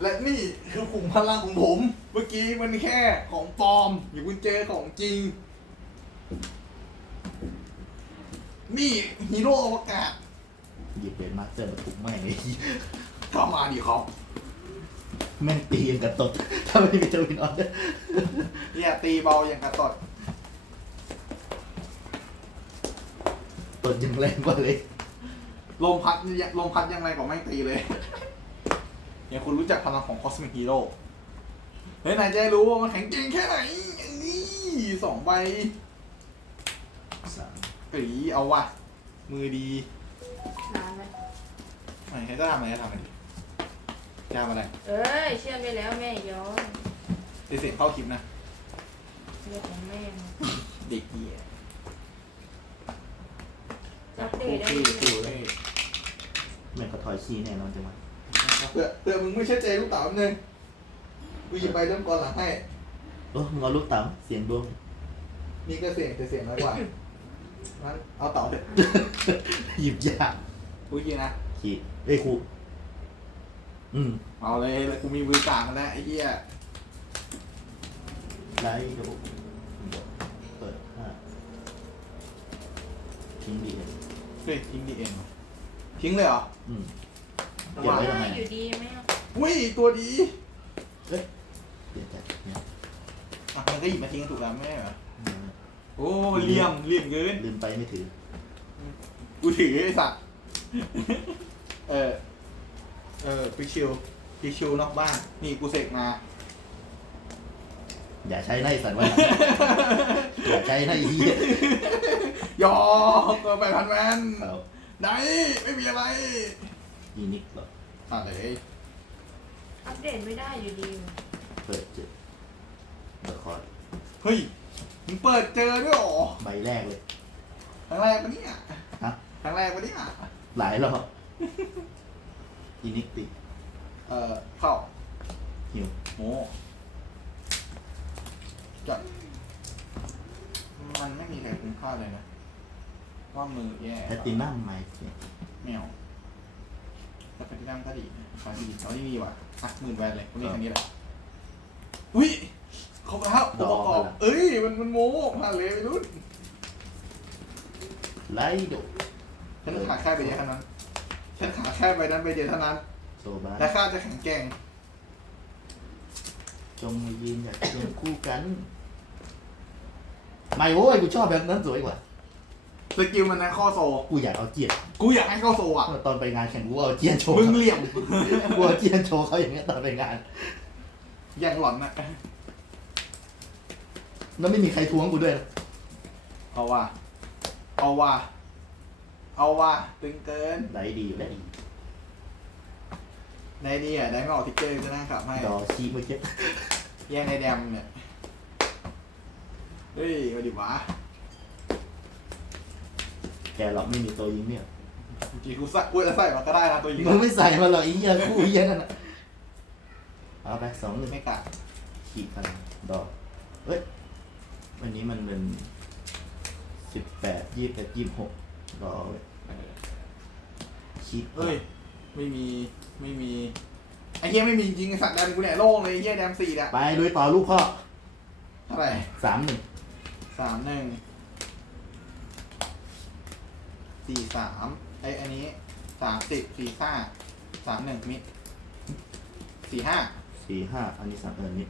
และนี่คือขุมพลังของผม เมื่อกี้มันแค่ของปลอม อยู่คุณเจอของจริง นี่ฮีโร่อวกาศหยิบเป็นมาสเตอร์มาทุบแม่งเลยเข้ามาดิครับแม่งตียังกับตดถ้าไม่มีเจ้าวินออนเดอร์อย่าตีเบาอย่างกระตดตดยังแรงกว่าเลย ลมพัดเนี่ยลมพัดยังไงก็ไม่ตีเลย อย่างคุณรู้จักพลังของคอสมิ c ฮีโร่เฮ้ยนายจะได้รู้ว่ามันแข็งจริงแค่ไหนอย่างนี้สองใบสามเอ้ยเอาว่ะ มือดีนานไหมไหนให้จะทำอะไรจะทำอะไรดีจะทำอะไรเอ้ย เชื่อมไปแล้วแม่ย้อนเดี๋ยวเสียงเข้าคลิปนะ เรื่องของแม่มาเด็กเหี้ยอัปเดตได้คู่ดี คู่เลยแม่งก็ถอยขี้แน่นอนจังวะ เพื่อเพื่อมึงไม่เชื่อใจลูกเต๋าหนึ่งกูหยิบใบเริ่มก่อนหลังให้โอ้มึงเอาลูกเต๋าเสียงดวงนี่ก็เสียงแต่เสียงน้อยกว่างั้นเอาเต๋าเถอะหยิบยากกูยิงนะขี้เอ้ยครูอืมเอาเลยแล้วกูมีมือกลางมาแล้วไอ้เหี้ยไลท์ดูเปิดห้าทิ้งดีเอ็นเฮ้ยทิ้งดีเอ็นทิ้งเลยเหรออืม เก็บไว้ทำไมได้อยู่ดีไหมอะอุ้ยตัวดีเอ้ยเปลี่ยนใจเนี่ยอะมันก็หยิบมาทิ้งถูกแล้วไม่ใช่เหรออืมโอ้เหลี่ยมเหลี่ยมเกินลืมไปไม่ถือกูถือไอ้สัตว์เออเออพิกชิวพิกชิวนอกบ้าน นี่กูเสกมา อย่าใช้ในสัตว์ไว้หลังอย่าใช้ในเหี้ยยอกเออไปพันแวนเอาไหนไม่มีอะไร อีนิกเหรออะเลยอัปเดตไม่ได้อยู่ดีเปิดเจอเดอะคอร์ดเฮ้ยมึงเปิดเจอด้วยเหรอใบแรกเลย ครั้งแรกปะเนี่ยฮะ ครั้งแรกปะเนี่ยหลายรอบอีนิกติเออเข้าหิวโอ้จัดมันไม่มีใครคุ้มค่าเลยนะว่ามือแย่แพตตินัมไหมเนี่ยแมว แต่แพลตตินัมก็ดีนะขายดีเขาไม่มีว่ะอะหมื่นแวนเลยคนนี้คันนี้แหละอุ้ยครบแล้วองค์ประกอบเอ้ย มันมันโม้ผ่านเลยไปรุ่นไลโดฉันขาดแค่ใบเดียวเท่านั้นฉันขาดแค่ใบนั้นใบเดียวเท่านั้นโซบาและข้าจะแข็งแกร่งจงมายืนอยากเคียงคู่กัน ไม่โว้ยกูชอบแบบนั้นสวยกว่า สกิลมันนะข้อโซ กูอยากเอาเจียนกูอยากให้เข้าโซอะ ตอนไปงานแข่งกูเอาเจียนโชว์มึงเหลี่ยม กูเอาเจียนโชว์เขาอย่างเงี้ยตอนไปงาน อย่างหลอนนะแล้วไม่มีใครทวงกูด้วยนะเอาว่ะเอาว่ะเอาว่ะตึงเกินไหลดีอยู่แล้วอีกในนี่อะได้ไม่ออกทิกเกอร์จะนั่งขับให้ ดอชีเมื่อกี้แย่งในแดมเนี่ย เฮ้ยมาดิวะ แกหรอกไม่มีตัวยิงเนี่ยจริงๆกูใส่กูจะใส่มันก็ได้นะตัวยิงมึงไม่ใส่มาหรอกไอ้เหี้ยคู่เหี้ยนั่นน่ะเอาไปสองหนึ่งไม่กะขีดพลังดอกเอ้ยวันนี้มันเป็นสิบแปดยี่สิบเอ็ดยี่สิบหกรอเว้ยเออคิดเฮ้ย ไม่มีไม่มีไอ้เหี้ยไม่มีจริงไอ้สัตว์แดมกูเนี่ยโล่งเลยไอ้เหี้ยแดมสี่อะไปลุยต่อลูกพ่อเท่าไหร่สามหนึ่งสามหนึ่ง สี่สามไอ้อันนี้สามสิบสี่ห้าสามหนึ่งมิดสี่ห้าสี่ห้าอันนี้สามเออนี่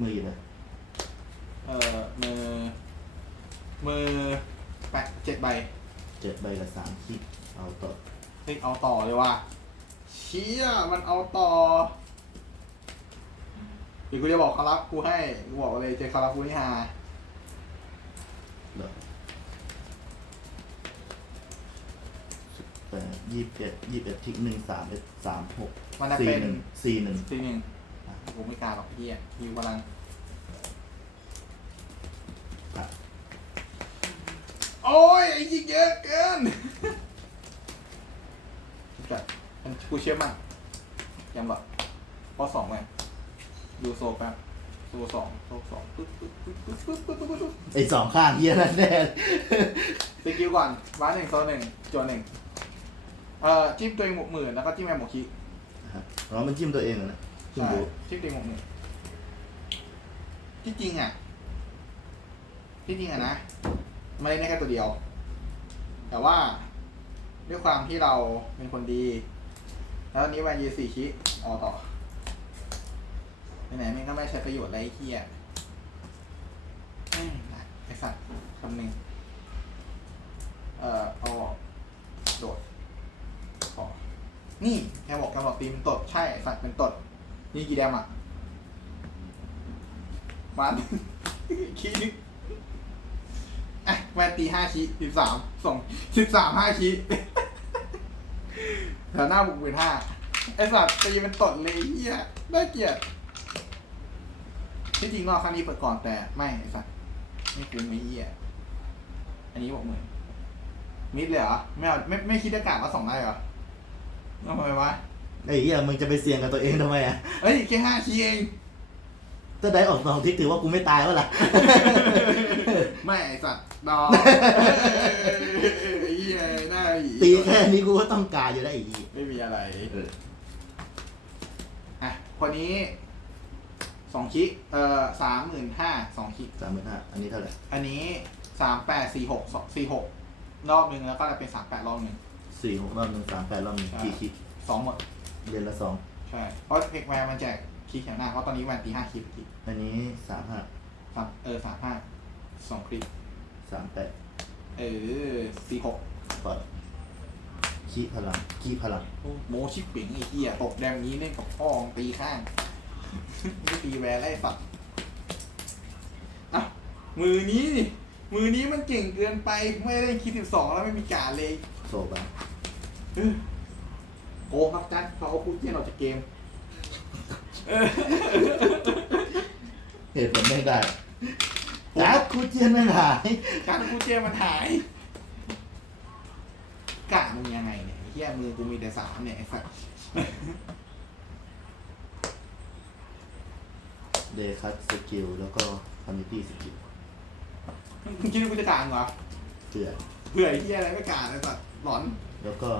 มืออยู่เลยเอ่อมือมือแปดเจ็ดใบเจ็ดใบละสามขีดเอาต่อเฮ้ยเอาต่อเลยว่ะเชี่ยมันเอาต่อเดี๋ยวกูจะบอกคารับกูให้กูบอกเลยเจอคารับกูนี่ฮาเดี๋ยว แปดยี่สิบเอ็ดยี่สิบเอ็ดทิกหนึ่งสามเอ็ดสามหกมันจะสี่เป็น หนึ่งสี่หนึ่งทีหนึ่งกูไม่กล้าหรอกเฮียฮิวพลังอะโอ้ยไอ้ยิงเยอะเกินจัดมันกูเชื่อมั่นยังแบบข้อสองเลยดูโซแป๊บโซสองโซสองปึ๊บปึ๊บปึ๊บปึ๊บปึ๊บปึ๊บปึ๊บปึ๊บไอ้สองข้างเฮียนั่นแน่สกิลก่อนบ้านหนึ่งโซหนึ่งจวนหนึ่ง เอ่อจิ้มตัวเองหมกหมื่นแล้วก็จิ้มแอมหมกคิอฮะอ๋อมันจิ้มตัวเองเหรอนะเพิ่งใช่รู้ชิปตีหกหนึ่งที่จริงอะที่จริงอะนะไม่ได้ได้แค่ตัวเดียว แต่ว่าด้วยความที่เราเป็นคนดี แล้ววันนี้วันยีสี่ชิออต่อไหนๆมันก็ไม่ใช้ประโยชน์อะไรไอ้เที่ยแม่งนะไอสัตว์คำหนึ่งเอ่อเอาออกโดดขอ นี่แกบอกแกบอกตีมันตด ใช่สัตว์เป็นตด นี่กี่แดมอะมาคีนึงอะแวนตีห้าคีสิบสามส่งสิบสามห้าคีแถวหน้าบุกหมื่นห้าไอสัตว์ตีมันตดเลยเฮียน่าเกลียดที่จริงรอบครั้งนี้เปิดก่อนแต่ไม่ไอสัตว์ไม่คุ้มไม่เฮียอันนี้บอกหมื่นมิดเลยเหรอ ไม่เอาไม่ไม่คิดอากาศว่าสองได้เหรอ ทำไมวะ ไอ้เหี้ยมึงจะไปเสี่ยงกับตัวเองทำไมอะเอ้ยแค่ห้าคีเอง ถ้าได้ออกสองทิศถือว่ากูไม่ตายวะล่ะ ไม่ไอสัตว์ดอกไอ้เหี้ยได้อีกตีแค่นี้กูก็ต้องการอยู่แล้วไอ้เหี้ยไม่มีอะไร เอออะคนนี้สองคิเอ่อสามหมื่นห้าสองคิสามหมื่นห้าอันนี้เท่าไหร่อันนี้สามแปดสี่หกสี่หกรอบหนึ่งแล้วก็จะเป็นสามแปดรอบหนึ่ง สี่หกรอบหนึ่งสามแปดรอบหนึ่งอ่ากี่คลิปสองหมด เดือนละสองใช่ เพราะเพกแวร์มันแจกคีแถวหน้า เพราะตอนนี้แวนตีห้าคีคีอันนี้สามห้าสามเออสามห้าสองคลิป สามแปดเออสี่หกปอดขี้พลังขี้พลังโมชิปปิงไอ้เหี้ยตกแดงนี้เล่นกับพ่อตีข้าง ไม่ตีแวร์ไล่สัตว์อะมือนี้นี่ มือนี้มันเก่งเกินไปไม่ได้คิดสิบสองแล้วไม่มีการเลยโซบะเออโกงครับจัดเขาเอาพูดเจียนออกจากเกมเออเหตุผลไม่ได้จ้ากูเจียนไม่หายการพูดเจียนมันหายกะมึงยังไงเนี่ยไอ้เหี้ยมือกูมีแต่สามเนี่ยไอ้สัตว์เดคัตสกิลแล้วก็คอมมิตี้สกิล มึงคิดว่ากูจะกลางเหรอเพื่อเผื่อไอ้เหี้ยอะไรไม่กลางไอ้สัตว์หลอนแล้วก็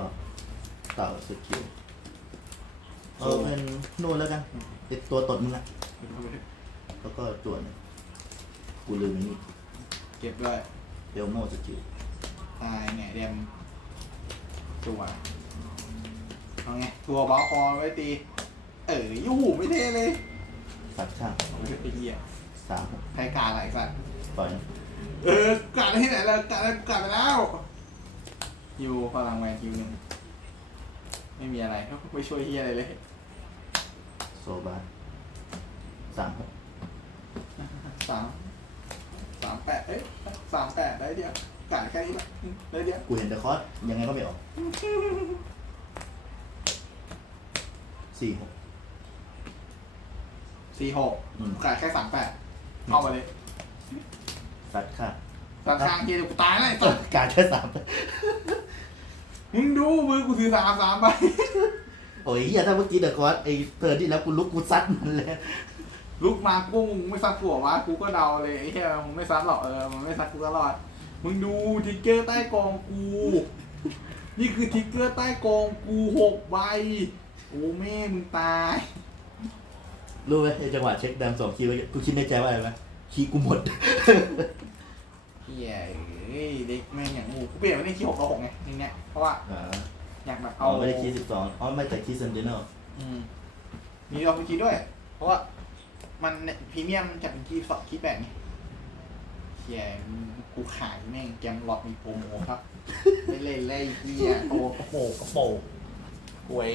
เต่าสกิลเอาเป็นนู่นแล้วกันติดตัวตดมึงอะแล้วก็จวนกูลืมไอ้นี่เก็บด้วยเดลโมสกิลตายไงเดมตัวเอาไงตัวบอลคอไว้ตี เออยูหูไม่เท่เลยสัตว์ช่างไอ้เหี้ยสามหกใครกาอะไรสัตว์ปล่อยนะ เออกาดที่ไหนแล้วกาดกาดไปแล้วยูพลังแวนคิวหนึ่งไม่มีอะไรไม่ช่วยเฮียอะไรเลยโซบาสามหกสามสามแปดเอ้ยสามแปดได้เดียวกาดแค่นี้ละได้เดียวกูเห็นแต่คอสยังไงก็ไม่ออกสี่หกสี่หกอืมกาดแค่สามแปดเข้ามาเลย สัตว์ค่ะตอนข้างเฮียเดี๋ยวกูตายเลยสัตว์การแค่สามมึงดูมือกูถือสามสามไปโอ้ยเฮียถ้าเมื่อกี้เดอะคอสไอ้เธอที่แล้วกูลุกกูซัดมันเลยลุกมากูมึงไม่ซัดผัววะกูก็เดาเลยไอ้เหี้ยมึงไม่ซัดหรอกเออมันไม่ซัดกูตลอด มึงดูทิกเกอร์ใต้กองกู นี่คือทิกเกอร์ใต้กองกูหกใบโอ้แม่มึงตาย รู้ไหมไอ้จังหวะเช็คแดมสองคีย์ไว้กูคิดในใจว่าอะไรไหมคีย์กูหมด เฮียเอ้ยเด็กแม่งอย่างงูกูเปลี่ยนมาเล่นคีย์หกกับหกไงนี่เนี่ยเพราะว่าอ่าอยากแบบอ๋อเอาไม่ได้คีย์สิบสองอ๋อไม่แต่คีย์เซนติเนลอืมมีออฟคีย์ด้วย เพราะว่ามันเนี่ยพรีเมียมจะเป็นคีย์สองคีย์แปดไงเฮียกูขายแม่งแกมล็อตมีโปรโมครับ ไม่เล่นเลยเฮียโตกระโปงกระโปงหวย